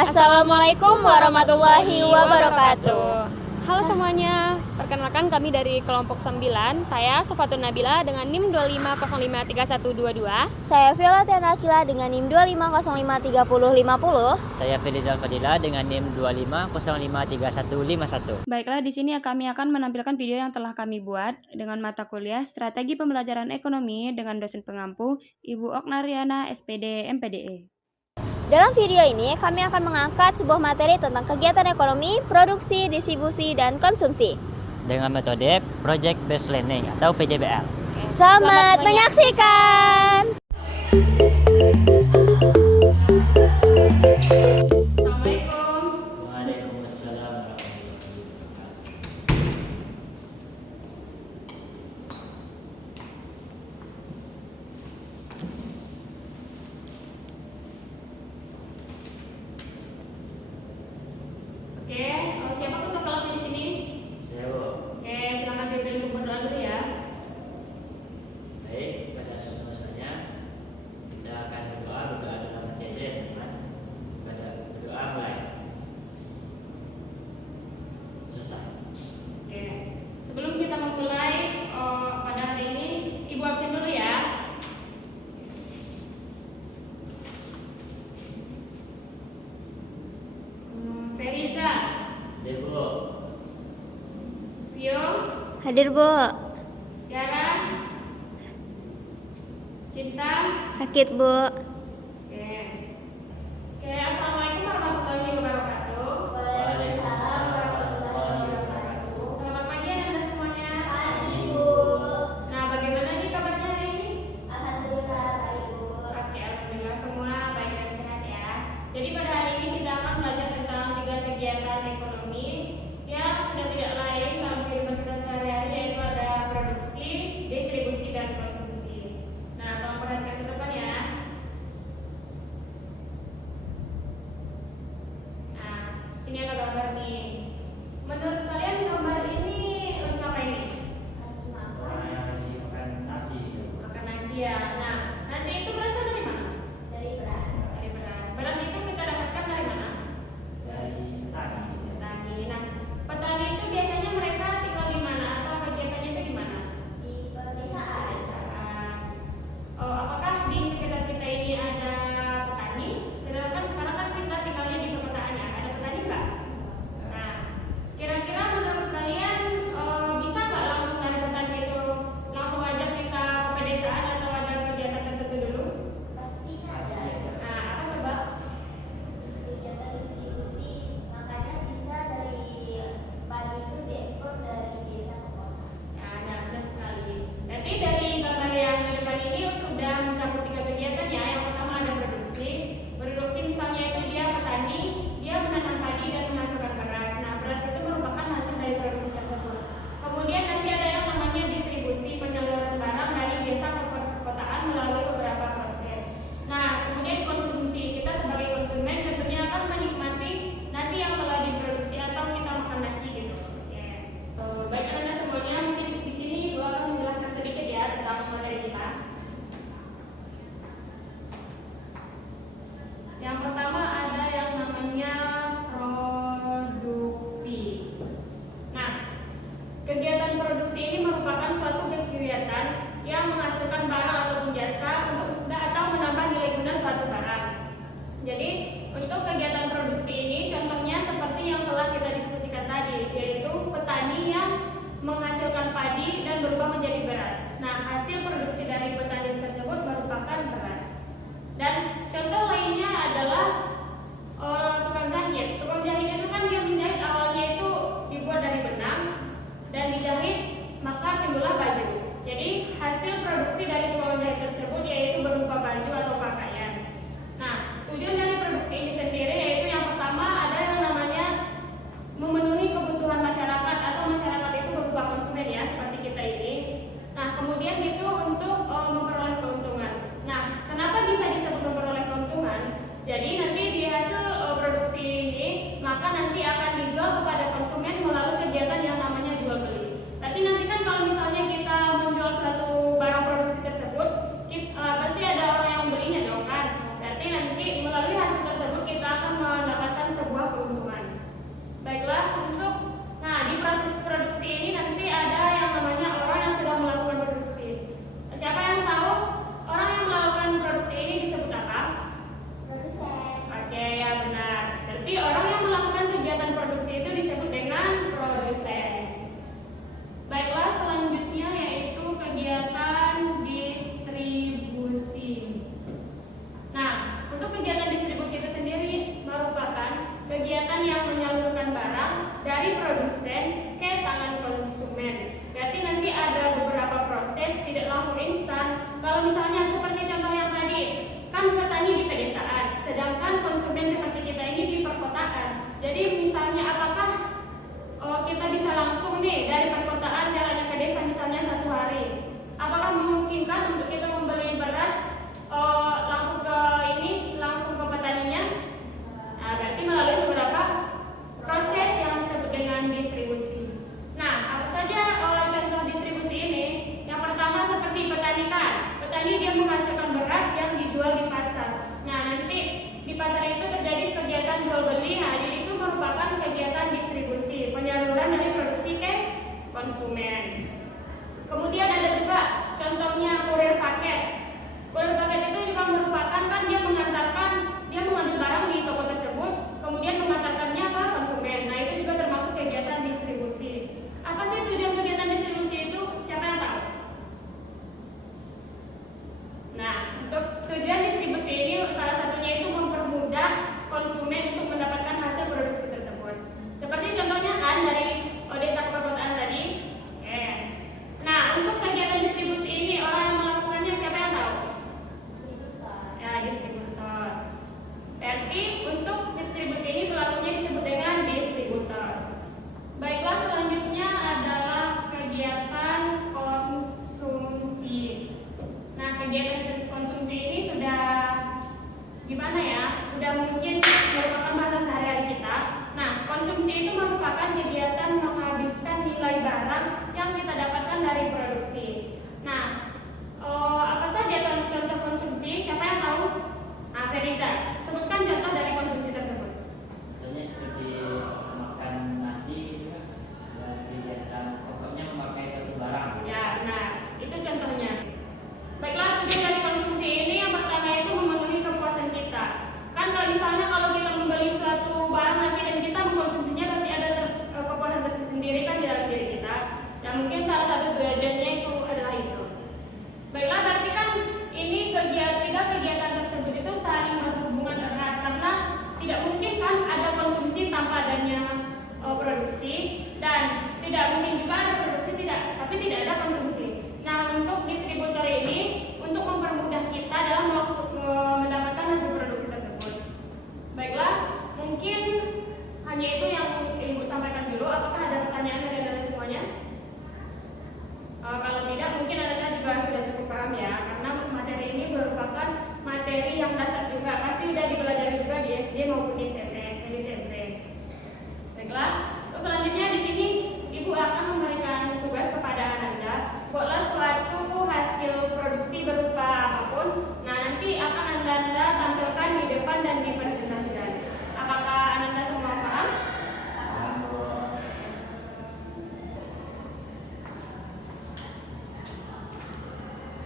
Assalamualaikum warahmatullahi wabarakatuh. Halo semuanya, perkenalkan kami dari kelompok 9. Saya Sofatun Nabila dengan NIM 25053122. Saya Violetiana Akila dengan NIM 25053050. Saya Felidal Fadila dengan NIM 25053151. Baiklah, di sini kami akan menampilkan video yang telah kami buat dengan mata kuliah Strategi Pembelajaran Ekonomi dengan dosen pengampu Ibu Oknariana SPD MPDE. Dalam video ini, kami akan mengangkat sebuah materi tentang kegiatan ekonomi, produksi, distribusi, dan konsumsi dengan metode Project Based Learning atau PJBL. Selamat menyaksikan! Assalamualaikum. Waalaikumsalam. Oke, siapa ketua kelasnya di sini? Saya Bu. Oke, silakan dipimpin untuk berdoa dulu ya. Baik, pada semuanya kita akan berdoa dalam hati aja ya teman. Berdoa mulai. Selesai. Oke, sebelum kita memulai pada hari ini, Ibu absen dulu ya. Feriza, Debo. Vio, Hadir, Bu. Tiara, Cinta. Sakit, Bu. Oke. Oke, assalamualaikum warahmatullahi wabarakatuh. Waalaikumsalam warahmatullahi wabarakatuh. Selamat pagi Anda semuanya. Pagi, Bu. Nah, bagaimana nih kabarnya hari ini? Alhamdulillah, baik, Bu. Oke, alhamdulillah semua baik dan sehat ya. Jadi pada hari ini kita akan belajar tentang 3 kegiatan ekonomi yang sudah tidak lain dalam kehidupan kita sehari-hari, yaitu ada produksi, distribusi, dan konsumsi. Nah, tolong perhatikan ke depan ya. Nah, sini ada gambar nih. Menurut kalian gambar ini lagi ngapain nih? Lagi makan nasi. Makan nasi ya. Nah, nasi itu berasal dari mana? Dari beras. Dari beras. Beras itu kita dapatkan dari mana? Dari petani. Petani. Nah, petani itu biasanya mereka tinggal di mana atau kegiatannya itu di mana? Di pedesaan. Pedesaan. Oh, apakah di sekitar kita ini ada petani? Sedangkan sekarang kan kita tinggalnya di perkotaan ya. Ada petani nggak? Nah, kira-kira menurut kan untuk kita membeli beras langsung ke petaninya. Nah, berarti melalui beberapa proses yang disebut dengan distribusi. Nah, apa saja contoh distribusi ini? Yang pertama seperti petani kan. Petani dia menghasilkan beras yang dijual di pasar. Nah, nanti di pasar itu terjadi kegiatan jual beli. Nah, jadi itu merupakan kegiatan distribusi, penyaluran dari produksi ke konsumen. Kemudian ada juga contohnya kurir paket. Kurir paket itu juga merupakan kan dia mengambil barang di toko tersebut, kemudian mengantarkannya ke konsumen. Nah, itu juga termasuk kegiatan distribusi. Apa sih tujuan kegiatan distribusi itu? Siapa yang tahu? Nah, untuk tujuan distribusi ini salah satunya itu mempermudah konsumen untuk mendapatkan hasil produksi tersebut. Seperti contohnya kan dari desa ke perkotaan tadi. Oke. Nah, untuk kegiatan distribusi ini orang yang melakukannya siapa yang tahu? Ya, distributor. Berarti untuk distribusi ini pelakunya disebut dengan distributor. Baiklah, selanjutnya adalah kegiatan konsumsi. Nah, kegiatan konsumsi ini sudah gimana ya? Sudah mungkin merupakan bahasa sehari-hari kita. Nah, konsumsi itu merupakan kegiatan menghabiskan nilai barang yang kita dapatkan dari produksi. Nah, apa saja contoh konsumsi? Siapa yang tahu? Nah, Feriza, sebutkan contoh dari konsumsi tersebut. Contohnya seperti makan nasi gitu kan. Dan kegiatan pokoknya memakai suatu barang. Ya, benar. Itu contohnya. Baiklah, tujuan dari konsumsi ini yang pertama itu memenuhi kepuasan kita. Kan kalau kita membeli suatu barang nanti dan kita mengkonsumsinya pasti ada kepuasan tersendiri kan di dalam diri kita. Dan mungkin salah satu tujuannya itu adalah itu. Baiklah, berarti kan ini tiga kegiatan tersebut itu saling berhubungan erat karena tidak mungkin kan ada konsumsi tanpa adanya produksi, dan tidak mungkin juga ada produksi tapi tidak ada konsumsi. Nah, untuk distributor ini untuk mempermudah kita dalam mendapatkan hasil produksi tersebut. Baiklah, mungkin hanya itu yang Ibu sampaikan dulu. Apakah ada pertanyaan dari semuanya? Kalau tidak, mungkin Anda juga sudah cukup paham ya, karena materi ini merupakan materi yang dasar juga, pasti sudah dipelajari juga di SD maupun di SMP. Baiklah, selanjutnya di sini Ibu akan memberikan tugas kepada Ananda. Buatlah suatu hasil produksi berupa apapun. Nah, nanti akan Ananda tampilkan di depan dan dipresentasikan. Apakah Ananda semua paham?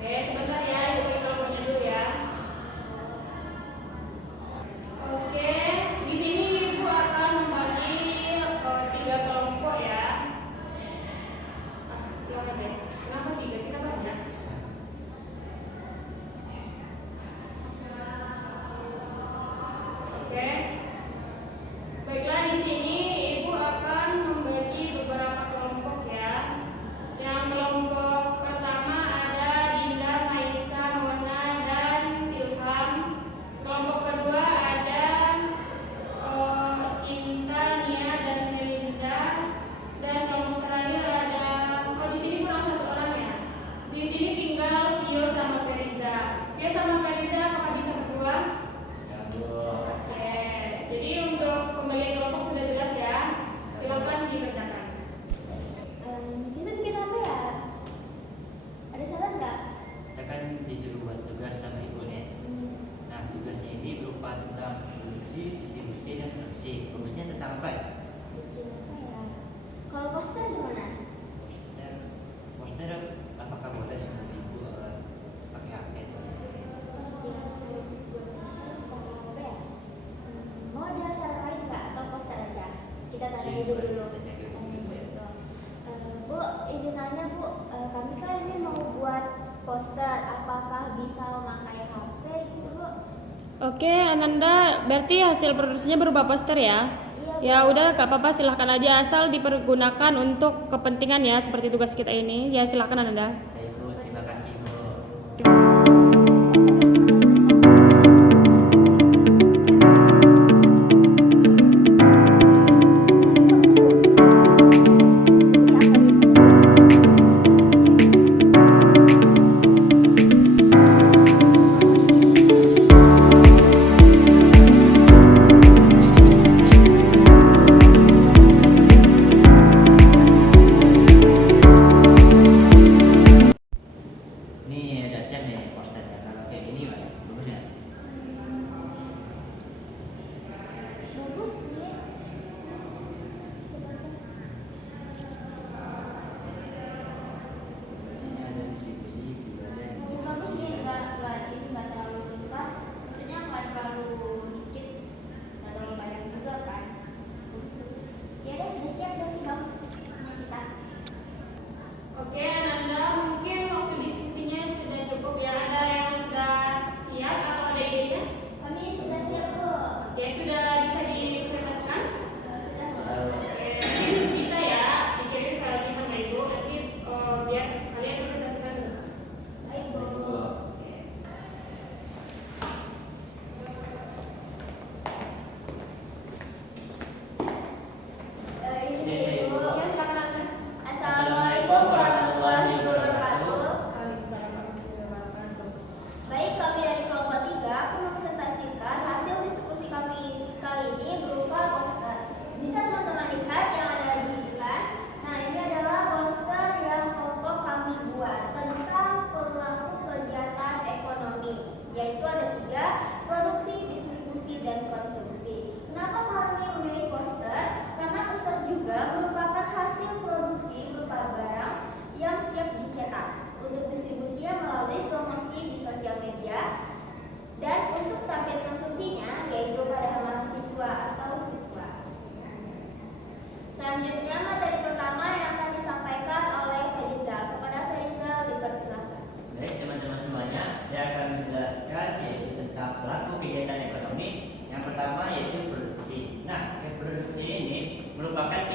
Oke, sebentar ya, Ibu kelompoknya dulu ya. Oke, di sini Ibu akan membagi 3 kelompok ya. Kenapa guys? Kenapa 3? Kita banyak. Oke. Baiklah, di sini Ibu akan membagi beberapa kelompok ya. Yang kelompok pertama ada Dinda, Maisa, Mona, dan Ilham. Kelompok kedua ada Cinta, Nia, dan Melinda. Dan kelompok terakhir ada di sini kurang 1 orang ya. Di sini tinggal Vio sama Feriza. Vio sama Feriza apakah bisa berdua? Oke. Jadi untuk pembagian kelompok sudah jelas ya. Silakan dikerjakan. Kita bikin apa ya? Ada saran nggak? Kita kan disuruh buat tugas sama Ibu nih. Nah, tugasnya ini berupa tentang produksi, distribusi, dan produksi. Bagusnya tentang apa ya? Bikin apa ya? Kalau poster gimana? Poster apakah boleh sama Ibu pakai HP itu? Mau ada saran lain nggak atau poster aja? Kita tanya Ibu dulu. Bu, izin nanya Bu, kami kan ini mau buat poster, apakah bisa memakai HP gitu Bu? Oke, Ananda, berarti hasil produksinya berupa poster ya? Iya. Ya udah, gak apa-apa, silahkan aja asal dipergunakan untuk kepentingan ya seperti tugas kita ini. Ya silahkan Ananda. Baik Bu, terima kasih Bu.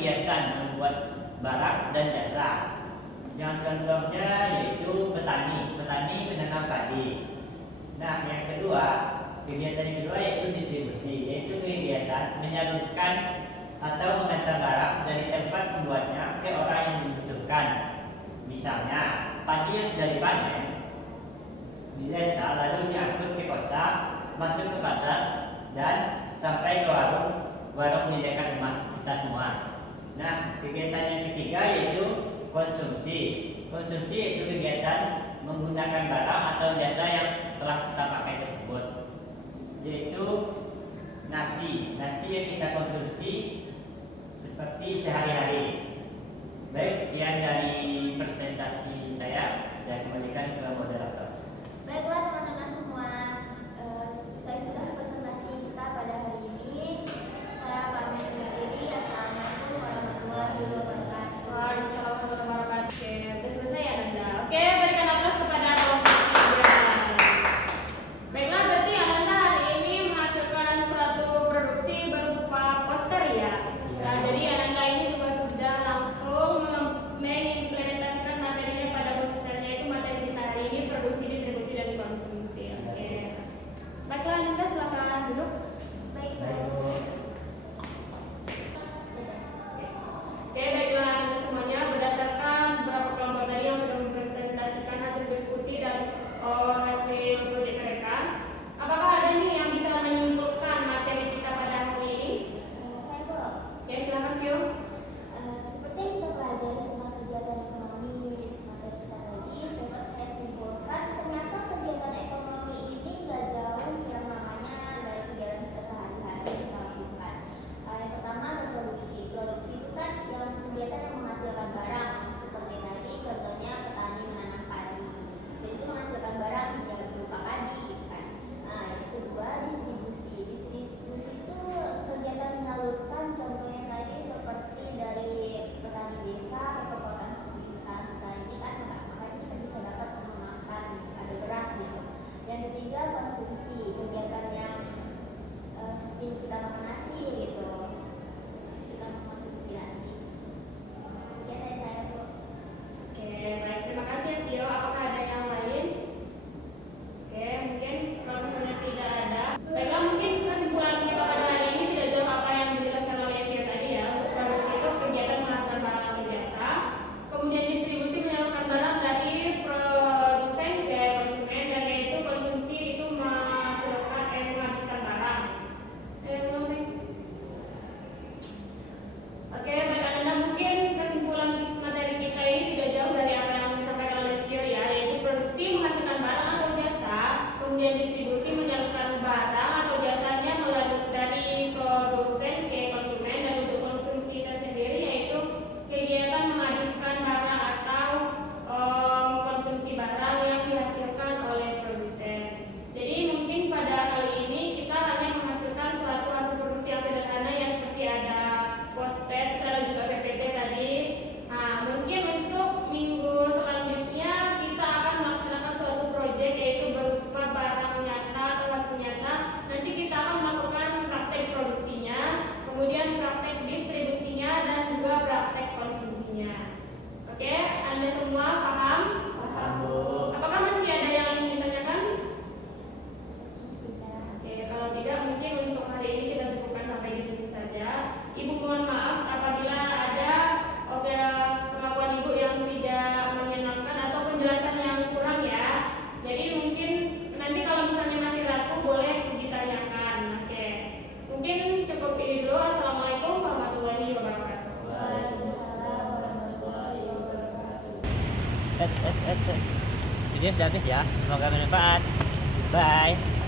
kegiatan membuat barang dan jasa. Yang contohnya yaitu petani menanam padi. Nah, yang kedua, kegiatan yang kedua yaitu distribusi, yaitu kegiatan menyalurkan atau mengantar barang dari tempat pembuatnya ke orang yang membutuhkan. Misalnya, padi yang sudah dipanen di desa lalu diangkut ke kota, masuk ke pasar, dan sampai ke warung di dekat rumah kita semua. Nah, kegiatan yang ketiga yaitu konsumsi. Konsumsi yaitu kegiatan menggunakan barang atau jasa yang telah kita pakai tersebut, yaitu nasi yang kita konsumsi seperti sehari-hari. Baik, sekian dari presentasi saya kembalikan ke moderator. Baiklah teman-teman semua, saya sudah presentasi kita pada hari ini. Saya pamit undur diri. Assalamualaikum warahmatullahi wabarakatuh. Waalaikumsalam warahmatullahi wabarakatuh. Oke, udah selesai ya Nanda. Oke, berikan aplaus kepada kelompok 3. Baiklah, berarti Ananda hari ini menghasilkan suatu produksi berupa poster ya. Nah, jadi Ananda ini juga sudah langsung mengimplementasikan materinya pada posternya, itu materi kita hari ini, produksi, distribusi, dan konsumsi. Oke. Baiklah Ananda, silakan duduk. Baik, Oke, baiklah Anda semuanya, berdasarkan beberapa kelompok tadi yang sudah mempresentasikan hasil diskusi dan hasil proyek mereka, apakah ada nih yang bisa menyimpulkan materi kita pada hari ini? saya Bu. Ya, silakan Vio. Seperti yang kita pelajari tentang kegiatan ekonomi materi kita tadi, dapat saya simpulkan ternyata kegiatan ekonomi ini nggak jauh yang namanya dari kegiatan kita sehari-hari yang kita lakukan. Yang pertama ada produksi. Produksi itu kan yang kegiatan yang menghasilkan barang, seperti tadi contohnya petani menanam padi. Dan itu menghasilkan barang ya berupa padi gitu kan. Nah, yang kedua distribusi. Distribusi itu kegiatan menyalurkan, contohnya tadi seperti dari petani desa ke perkotaan seperti sekarang kita ini kan, makanya kita bisa dapat memakan ada beras gitu. Yang ketiga konsumsi, kegiatan yang seperti kita makan nasi gitu, kita mengkonsumsi nasi. Sekian dari saya Bu. Oke, baik, terima kasih Vio. Apakah ada yang lain? Oke, mungkin kalau misalnya tidak ada, baiklah mungkin kesimpulan kita pada hari ini tidak jauh apa yang dijelaskan oleh Vio tadi ya. Untuk produksi itu kegiatan menghasilkan barang atau jasa, kemudian distribusi menyalurkan barang dari produsen ke konsumen, dan yaitu konsumsi itu menghabiskan barang. Belum nih. Oke, baik Anda, mungkin kesimpulan materi kita ini tidak jauh dari apa yang disampaikan oleh Vio ya, yaitu produksi menghasilkan barang atau jasa, kemudian distribusi menyalurkan barang atau jasanya melalui dari produsen ke konsumen, dan untuk konsumsi tersendiri yaitu kegiatan menghabiskan barang atau konsumsi barang yang dihasilkan oleh produsen. Jadi mungkin pada kali ini kita hanya menghasilkan suatu hasil produksi yang sederhana ya, seperti ada poster, terus ada juga PPT tadi. Nah, mungkin untuk minggu selanjutnya kita akan melaksanakan suatu proyek yaitu berupa barang nyata atau hasil nyata. Nanti kita akan melakukan praktek produksinya, kemudian praktek distribusinya, dan juga praktek konsumsinya. Oke, Anda semua paham? Paham Bu. Apakah masih ada yang ingin ditanyakan? Sebentar. Oke, kalau tidak mungkin untuk hari ini kita cukupkan sampai di sini saja. Ibu mohon maaf apabila ada perlakuan Ibu yang tidak menyenangkan atau penjelasan yang kurang ya. Jadi mungkin nanti kalau misalnya masih ragu boleh ditanyakan. Oke, mungkin cukup ini dulu. Assalamualaikum warahmatullahi wabarakatuh. Waalaikumsalam warahmatullahi wabarakatuh. Video sudah habis ya, semoga bermanfaat. Bye.